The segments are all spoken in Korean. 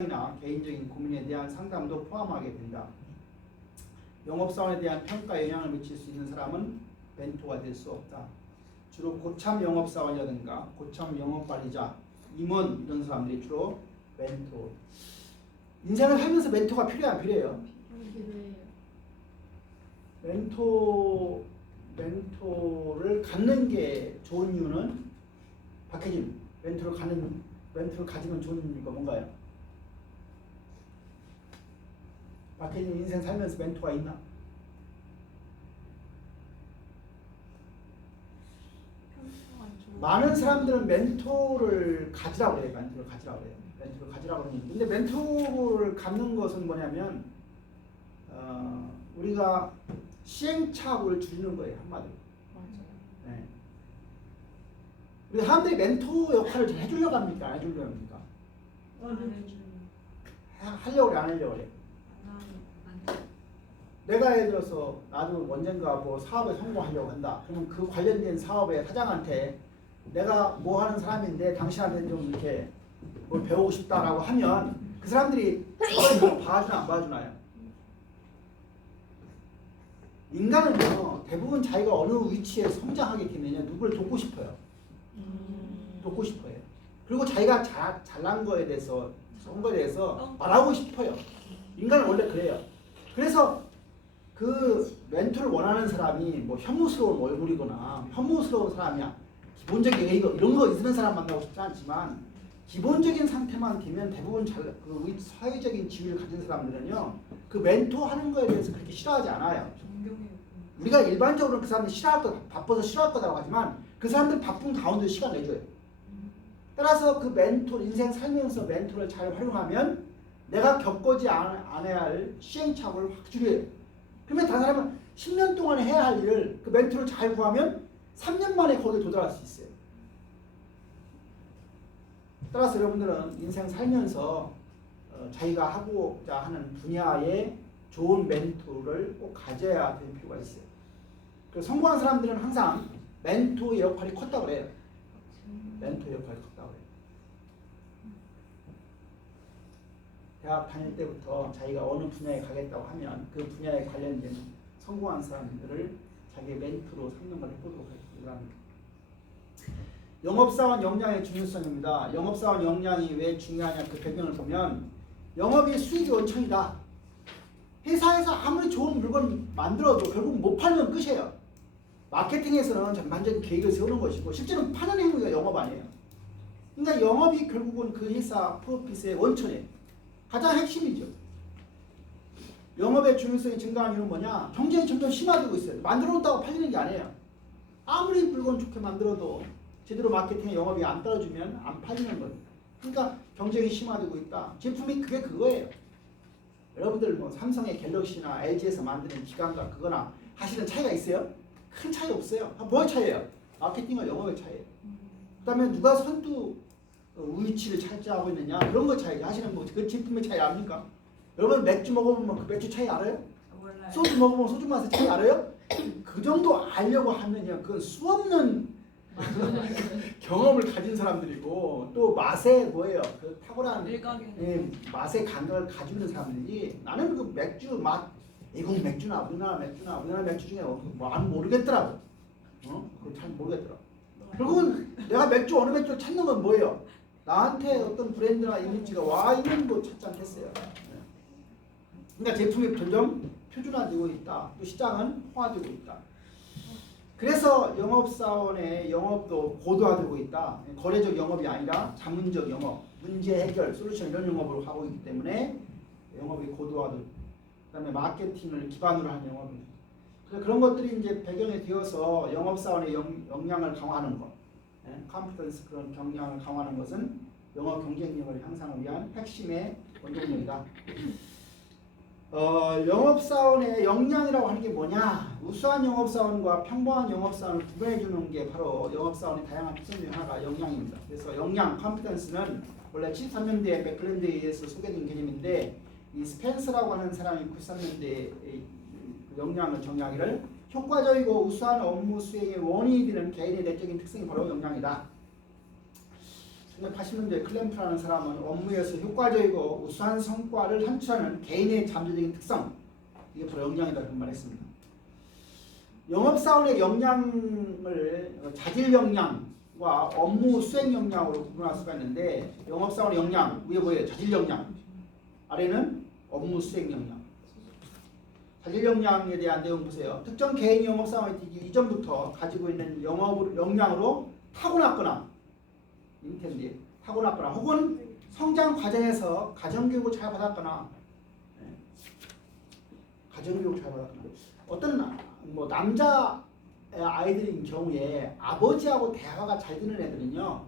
이나 개인적인 고민에 대한 상담도 포함하게 된다. 영업사원에 대한 평가에 영향을 미칠 수 있는 사람은 멘토가 될 수 없다. 주로 고참 영업사원이라든가 고참 영업관리자, 임원 이런 사람들이 주로 멘토. 인생을 살면서 멘토가 필요해 안 필요해요? 멘토를 갖는 게 좋은 이유는 박혜진 멘토를 가지면 좋은 이유가 뭔가요? 박혜진 인생 살면서 멘토가 있나? 많은 사람들은 멘토를 가지라고 그래요. 멘토를 가지라고 그러는데 근데 멘토를 갖는 것은 뭐냐면 우리가 시행착오를 줄이는 거예요. 한마디로. 맞아요. 네. 우리 사람들이 멘토 역할을 잘 해주려고 합니까? 안 해주려고 합니까? 하려고 그래? 안 하려고 그래? 내가 예를 들어서 나도 언젠가 뭐 사업에 성공하려고 한다. 그러면 그 관련된 사업의 사장한테 내가 뭐 하는 사람인데 당신한테 좀 이렇게 뭘 배우고 싶다라고 하면 그 사람들이 그걸 봐주나 안 봐주나요? 인간은요 대부분 자기가 어느 위치에 성장하게 되면요 누구를 돕고 싶어요. 돕고 싶어요. 그리고 자기가 잘난 거에 대해서 좋은 거에 대해서 말하고 싶어요. 인간은 원래 그래요. 그래서 그 멘토를 원하는 사람이 뭐 혐오스러운 얼굴이거나 혐오스러운 사람이야. 기본적인 에이거 이런 거 있는 사람 만나고 싶지 않지만 기본적인 상태만 되면 대부분 그 사회적인 지위를 가진 사람들은요 그 멘토 하는 거에 대해서 그렇게 싫어하지 않아요. 우리가 일반적으로 그 사람들 싫어할 거 바빠서 싫어할 거라고 하지만 그 사람들 바쁜 가운데 시간 내줘요. 따라서 그 멘토 인생 살면서 멘토를 잘 활용하면 내가 겪지 않아야 할 시행착오를 확 줄여요. 그러면 다른 사람은 10년 동안에 해야 할 일을 그 멘토를 잘 구하면 3년 만에 거기에 도달할 수 있어요. 따라서 여러분들은 인생 살면서 자기가 하고자 하는 분야에 좋은 멘토를 꼭 가져야 될 필요가 있어요. 그래서 성공한 사람들은 항상 멘토의 역할이 컸다고 그래요. 멘토의 역할이 컸다고 그래요. 대학 다닐 때부터 자기가 어느 분야에 가겠다고 하면 그 분야에 관련된 성공한 사람들을 자기의 멘토로 삼는 걸 해보도록 하겠습니다. 영업사원 역량의 중요성입니다. 영업사원 역량이 왜 중요하냐 그 배경을 보면 영업이 수익의 원천이다. 회사에서 아무리 좋은 물건 만들어도 결국 못 팔면 끝이에요. 마케팅에서는 전반적인 계획을 세우는 것이고 실제로 파는 행위가 영업 아니에요. 그러니까 영업이 결국은 그 회사 프로핏의 원천이에요. 가장 핵심이죠. 영업의 중요성이 증가하는 이유는 뭐냐? 경쟁이 점점 심화되고 있어요. 만들어놓다고 팔리는 게 아니에요. 아무리 물건 좋게 만들어도 제대로 마케팅에 영업이 안 따라주면 안 팔리는 거예요. 그러니까 경쟁이 심화되고 있다. 제품이 그게 그거예요. 여러분들 뭐 삼성의 갤럭시나 LG에서 만드는 기관과 그거나 하시는 차이가 있어요? 큰 차이 없어요. 뭐의 차이예요? 마케팅과 영업의 차이예요. 그 다음에 누가 선두 위치를 차지하고 있느냐 그런 거 차이 하시는 뭐 그 제품의 차이 압니까? 여러분 맥주 먹어보면 그 맥주 차이 알아요? 몰라요. 소주 먹어보면 소주 맛의 차이 알아요? 그 정도 알려고 하면요 그건 수없는 경험을 가진 사람들이고 또 맛에 뭐예요? 그 탁월한 맛의 감각을 가지고 있는 사람들이 나는 그 맥주 맛 미국 맥주나 우리나라 맥주 중에 뭐 안 모르겠더라고. 잘 모르겠더라고. 결국은 내가 맥주 어느 맥주를 찾는 건 뭐예요? 나한테 어떤 브랜드나 이미지가 와 있는 거 찾지 않겠어요. 그러니까 제품이 점점 표준화되고 있다. 또 시장은 통화되고 있다. 그래서 영업사원의 영업도 고도화되고 있다. 거래적 영업이 아니라 자문적 영업, 문제 해결, 솔루션 이런 영업을 하고 있기 때문에 영업이 고도화되고 그다음에 마케팅을 기반으로 한 영업입니다. 그래서 그런 것들이 이제 배경이 되어서 영업사원의 역량을 강화하는 것, 컴피턴스 그런 역량을 강화하는 것은 영업 경쟁력을 향상을 위한 핵심의 원동력이다. 영업사원의 역량이라고 하는 게 뭐냐? 우수한 영업사원과 평범한 영업사원을 구분해 주는 게 바로 영업사원의 다양한 특성 중 하나가 역량입니다. 그래서 역량, 컴피턴스는 원래 73년대에 맥클랜드에 의해서 소개된 개념인데 이 스펜서라고 하는 사람이 93년대에 역량을 정의하기를 효과적이고 우수한 업무 수행의 원인이 되는 개인의 내적인 특성이 바로 역량이다. 1980년대 클램프라는 사람은 업무에서 효과적이고 우수한 성과를 산출하는 개인의 잠재적인 특성, 이게 바로 역량이다 그런 말했습니다. 영업사원의 역량을 자질 역량과 업무 수행 역량으로 구분할 수가 있는데, 영업사원의 역량 위에 뭐예요? 자질 역량, 아래는 업무 수행 역량. 자질 역량에 대한 내용 보세요. 특정 개인이 영업사원이 되기 이전부터 가지고 있는 영업 역량으로 타고났거나 타고났거나 혹은 성장 과정에서 가정교육을 잘 받았거나, 가정교육을 잘 받았거나, 어떤 뭐 남자 아이들인 경우에 아버지하고 대화가 잘 되는 애들은요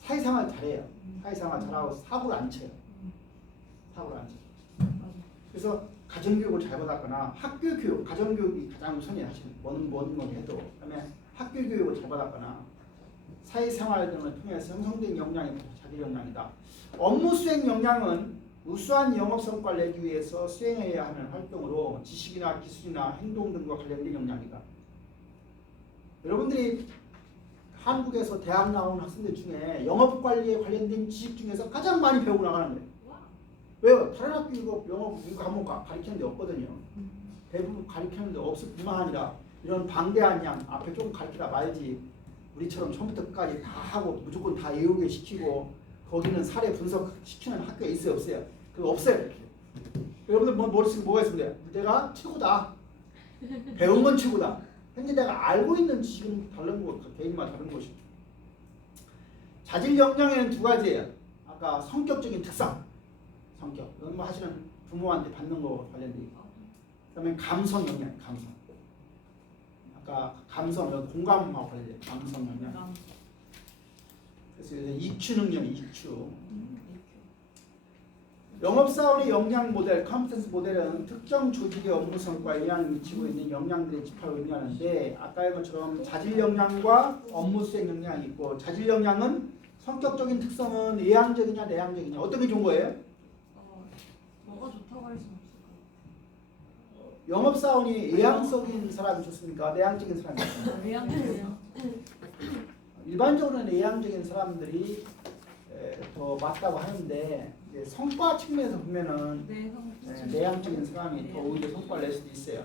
사회생활 잘해요. 사회생활 잘하고 사고를 안 쳐요. 사고를 안 쳐요. 그래서 가정교육을 잘 받았거나 학교 교육, 가정교육이 가장 우선이에요. 사실 뭐는 해도. 그다음에 학교 교육을 잘 받았거나 사회생활 등을 통해서 형성된 역량이 자기 역량이다. 업무 수행 역량은 우수한 영업 성과를 내기 위해서 수행해야 하는 활동으로 지식이나 기술이나 행동 등과 관련된 역량이다. 여러분들이 한국에서 대학 나온 학생들 중에 영업관리에 관련된 지식 중에서 가장 많이 배우고 나가는 거예요. 왜요? 다른 학교 이거 영업 이거 한번 가르치는 데 없거든요. 대부분 가르치는 데 없을 뿐만 아니라 이런 방대한 양 앞에 조금 가르치다 말지, 우리처럼 처음부터 끝까지 다 하고 무조건 다 외우게 시키고 거기는 사례 분석시키는 학교가 있어요? 없어요? 그거 없어요. 여러분들 머릿속에 뭐가 있습니다. 내가 최고다. 배운 건 최고다. 근데 내가 알고 있는 지식은 다른 거, 개인마다 다른 것이. 자질 역량에는 두 가지예요. 아까 성격적인 특성, 성격. 이건 뭐 하시는 부모한테 받는 거 관련돼 있고. 그다음에 감성 역량, 감성. 아까 감성, 공감하고 관련돼. 감성 역량. 그래서 EQ 능력이 EQ. 영업사원의 역량 모델, 컴피턴스 모델은 특정 조직의 업무 성과에 영향을 미치고 있는 역량들의 집합을 의미하는데, 아까의 것처럼 자질 역량과 업무 수행 역량이 있고, 자질 역량은 성격적인 특성은 외향적이냐 내향적이냐 어떤 게 좋은 거예요? 뭐가 좋다고 할 수는 없을까요? 영업사원이 외향적인 사람이 좋습니까? 내향적인 사람이 좋습니까? 외향적이요. 일반적으로는 내향적인 사람들이 더 맞다고 하는데, 이제 성과 측면에서 보면은 내향적인 사람이 더 오히려 성과를 낼 수도 있어요.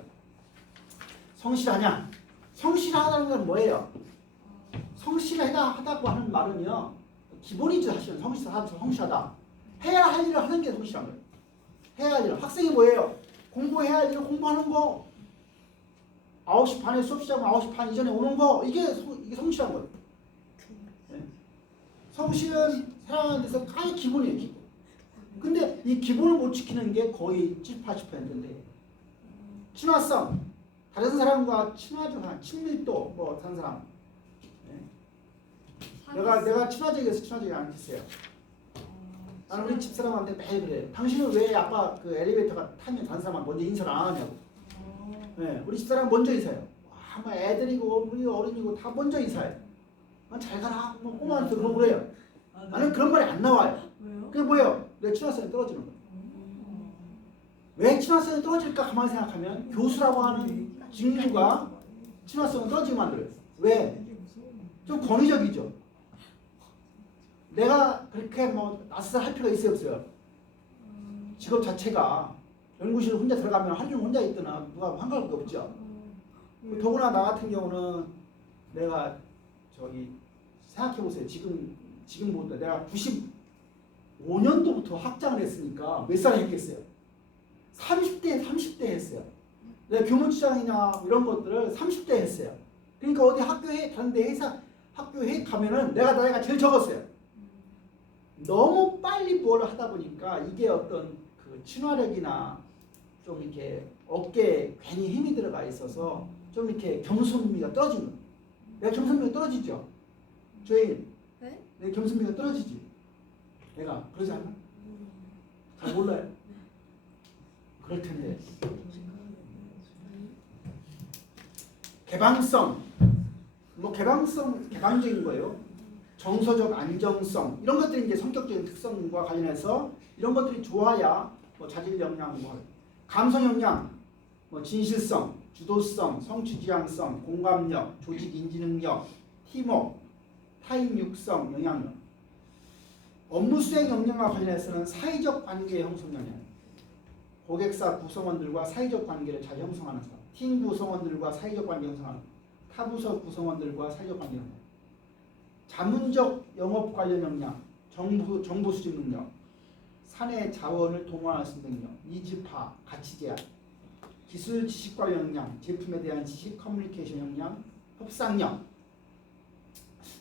성실하냐? 성실하다는 건 뭐예요? 성실하다고 하는 말은요, 기본이죠. 사실은 성실하다. 해야 할 일을 하는 게 성실한 거예요. 해야 할 일. 학생이 뭐예요? 공부해야 할 일을 공부하는 거. 9시 반에 수업 시작하면 9시 반 이전에 오는 거. 이게 성실한 거예요. 네. 성실은 살아가는 데서 가장 기본이에요. 기본. 근데 이 기본을 못 지키는 게 거의 70~80%인데, 친화성, 다른 사람과 친화적, 친밀도, 뭐 다른 사람. 네. 내가 친화적이어서 친화적이 않겠어요. 나는 우리 집사람한테 매일 그래. 당신은 왜 아빠 그 엘리베이터가 타면 다른 사람한테 먼저 인사를 안 하냐고. 네, 우리 집사람 먼저 인사해요. 아마 애들이고 우리 어른이고 다 먼저 인사해. 잘 가라. 뭐 꼬마한테 그러고 그래요. 나는 그런 말이 안 나와요. 왜요? 그게 뭐예요? 내 친화성이 떨어지는 거예요. 왜 친화성이 떨어질까 가만히 생각하면 교수라고 하는 직무가 친화성을 떨어지게 만들어요. 왜? 좀 권위적이죠. 내가 그렇게 뭐 낯설 할 필요가 있어요 없어요? 직업 자체가 연구실 혼자 들어가면 하루 종일 혼자 있거나 누가 한가할 게 없죠. 더구나 나 같은 경우는 내가 생각해보세요. 지금보다 내가 95년도부터 학장을 했으니까 몇 살 했겠어요? 30대 했어요. 내가 교무처장이나 이런 것들을 30대 했어요. 그러니까 어디 학교에 다른 데 학교에 가면은 내가 제일 적었어요. 너무 빨리 뭘 하다 보니까 이게 어떤 그 친화력이나 좀 이렇게 어깨에 괜히 힘이 들어가 있어서 좀 이렇게 겸손미가 떨어지는 거예요. 내가 겸손미가 떨어지죠? 저희 네? 내 겸손미가 떨어지지? 내가 그러지 않나? 잘 몰라요. 그럴 텐데. 개방성, 개방적인 거예요. 정서적 안정성, 이런 것들이 이제 성격적인 특성과 관련해서 이런 것들이 좋아야 뭐 자질 역량, 감성 역량, 진실성, 주도성, 성취지향성, 공감력, 조직 인지 능력, 팀워크, 타인 육성, 영향력. 업무 수행 역량과 관련해서는 사회적 관계 형성 역량. 고객사 구성원들과 사회적 관계를 잘 형성하는 사람. 팀 구성원들과 사회적 관계 형성하는 사람. 타부서 구성원들과 사회적 관계 형성. 자문적 영업 관련 역량. 정보 수집 능력. 사내 자원을 동원할 수 있는 능력. 니즈 파, 가치 제한. 기술 지식 관련 역량. 제품에 대한 지식, 커뮤니케이션 역량, 협상력.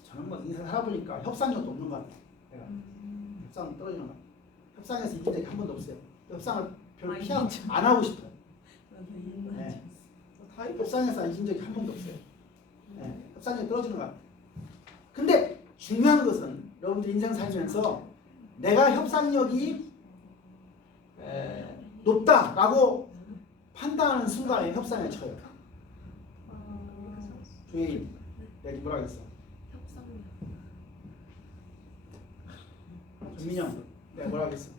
저는 뭐 인생 살아보니까 협상력도 없는 것 같아요. 내가. 협상 떨어지는 거. 협상에서 이긴 적이 한 번도 없어요. 협상을 별로 피하고 안 하고 싶어요. 네. 협상에서 이긴 적이 한 번도 없어요. 네. 협상력이 떨어지는 것 같아요. 근데 중요한 것은 여러분들 인생 살면서 내가 협상력이 높다라고 판단하는 순간에 협상에 쳐요. 조혜인, 내가 뭐라 그랬어? 전민영, 내가 뭐라 그랬어?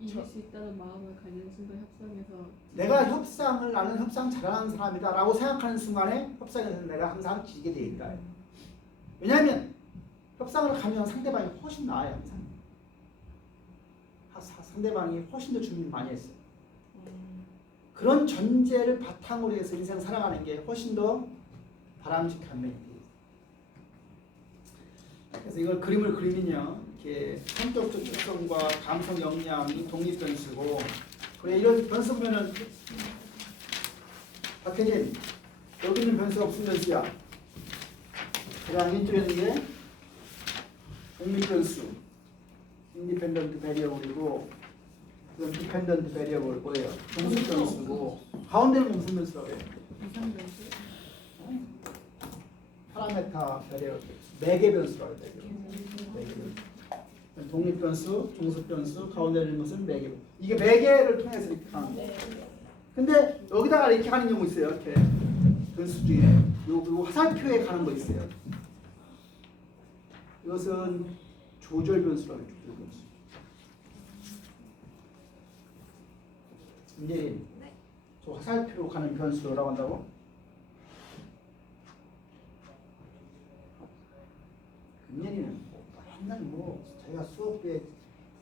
이길 수 있다는 마음을 가진 순간 협상에서 내가 협상을 나는 협상 잘하는 사람이다라고 생각하는 순간에 협상에서 내가 항상 지게 돼 있다. 왜냐하면 협상을 가면 상대방이 훨씬 나아요. 항상. 상대방이 훨씬 더 준비를 많이 했어요. 그런 전제를 바탕으로 해서 인생 살아가는 게 훨씬 더 바람직한 면이 돼요. 그래서 이걸 그림을 그리면요, 이렇게 성격적 특성과 감성 역량이 독립 변수고, 그래 이런 변수 보면은 박혜진 여기 있는 변수가 무슨 변수야? 그냥 이쪽에 있는 게 독립 변수, 인디펜던트 베리어블이고, 이건 디펜던트 베리어블 뭐예요? 종속 변수고, 가운데는 무슨 변수라고 해요? 이상 변수? 파라메타 베리어블, 매개 변수라고 해요. 매개 변수. 독립 변수, 종속 변수, 가운데 있는 것은 매개. 이게 매개를 통해서 이렇게 하는 거예요. 근데 여기다가 이렇게 하는 경우 있어요. 이렇게 변수 중에 요 화살표에 가는 거 있어요. 이것은 조절 변수라고 해요. 조절 변수. 이제 저 화살표로 가는 변수라고 한다고? 금년이는 맨날 뭐 자기가 수업에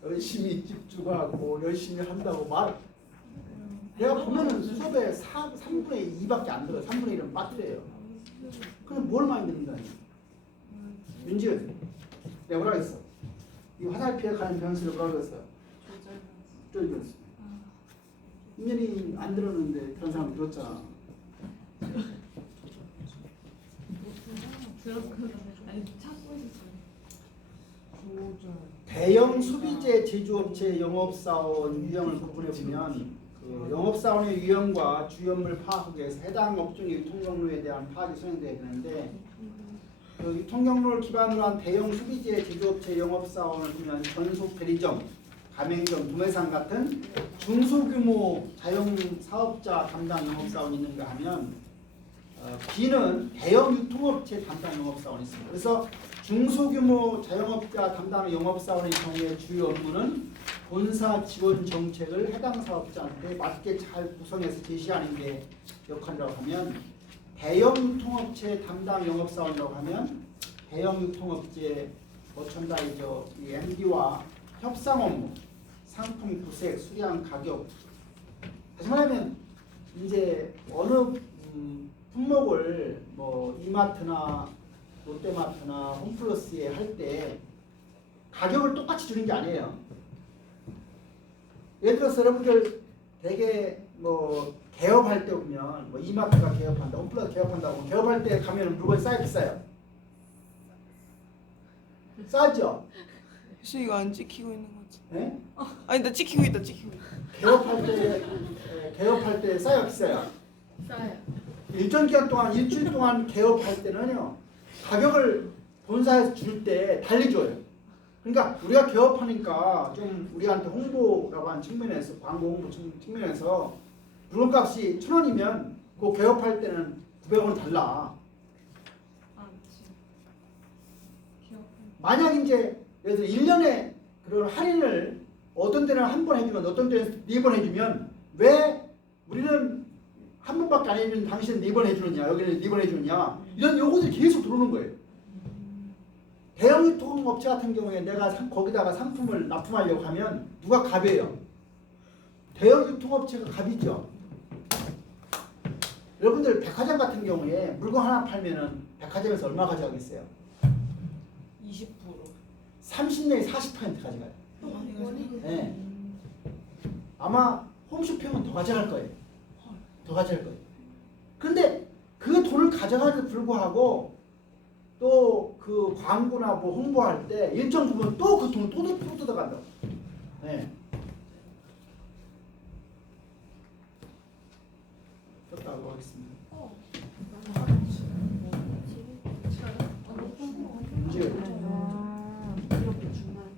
열심히 집중하고 열심히 한다고 말. 내가 보면은 수업에 3분의 2밖에 안 들어요. 3분의 1은 빠뜨려요. 그럼 뭘 많이 듣는다? 윤지은, 내가 뭐라 했어? 이 화살표에 가는 변수를 뭐라 그랬어? 조절 변수. 1년이 안 들었는데 그런 사람 들었잖아. 들었거든. 아니 찾고 있었어요. 대형 소비재 제조업체 영업사원 유형을 구분해 보면 그 영업사원의 유형과 주연물 파악하기 위해서 해당 업종의 유통경로에 대한 파악이 수행돼야 되는데, 그 유통경로를 기반으로 한 대형 소비재 제조업체 영업사원을 보면 전속 대리점, 가맹점, 도매상 같은 중소규모 자영사업자 담당 영업사원이 있는가 하면, B는 대형 유통업체 담당 영업사원이 있습니다. 그래서 중소규모 자영업자 담당 영업사원의 경우에 주요 업무는 본사 지원 정책을 해당 사업자한테 맞게 잘 구성해서 제시하는 게 역할이라고 하면, 대형 유통업체 담당 영업사원이라고 하면 대형 유통업체 머천다이저 이 MD와 협상 업무, 상품 구색, 수량, 가격. 다시 말하면 이제 어느 품목을 뭐 이마트나 롯데마트나 홈플러스에 할 때 가격을 똑같이 주는 게 아니에요. 예를 들어서 여러분들 되게 뭐 개업할 때 보면 뭐 이마트가 개업한다, 홈플러스 개업한다고 개업할 때 가면 물건이 싸요, 비싸요? 싸죠? 이거 안 찍히고 있는 거지? 네? 아니 나 찍히고 있다. 개업할 때 싸요, 비싸요? 싸요. 일정 기간 동안 일주일 동안 개업할 때는요, 가격을 본사에서 줄 때 달리 줘요. 그러니까 우리가 개업하니까 좀 우리한테 홍보라고 하는 측면에서, 광고 홍보 측면에서 물건값이 1,000원이면 그 개업할 때는 900원 달라. 만약 이제 예를 들어 1년에 그런 할인을 어떤 때는 한 번 해주면 어떤 때는 4번 해주면, 왜 우리는 한 번밖에 안 해주는 당신은 4번 해주느냐, 여기는 4번 해주느냐, 이런 요구들이 계속 들어오는 거예요. 대형 유통업체 같은 경우에 내가 거기다가 상품을 납품하려고 하면 누가 갑이에요? 대형 유통업체가 갑이죠. 여러분들 백화점 같은 경우에 물건 하나 팔면은 백화점에서 얼마 가져가겠어요? 20%. 30 내지 40% 가져가요. 네. 아마 홈쇼핑은 더 가져갈 거예요. 더 가져갈 거예요. 근데 그 돈을 가져가는데 불구하고 또 그 광고나 뭐 홍보할 때 일정 부분 또 그 돈을 또 뜯어간다고. 네. 썼다고 하겠습니다. 문제. 이렇게 중간에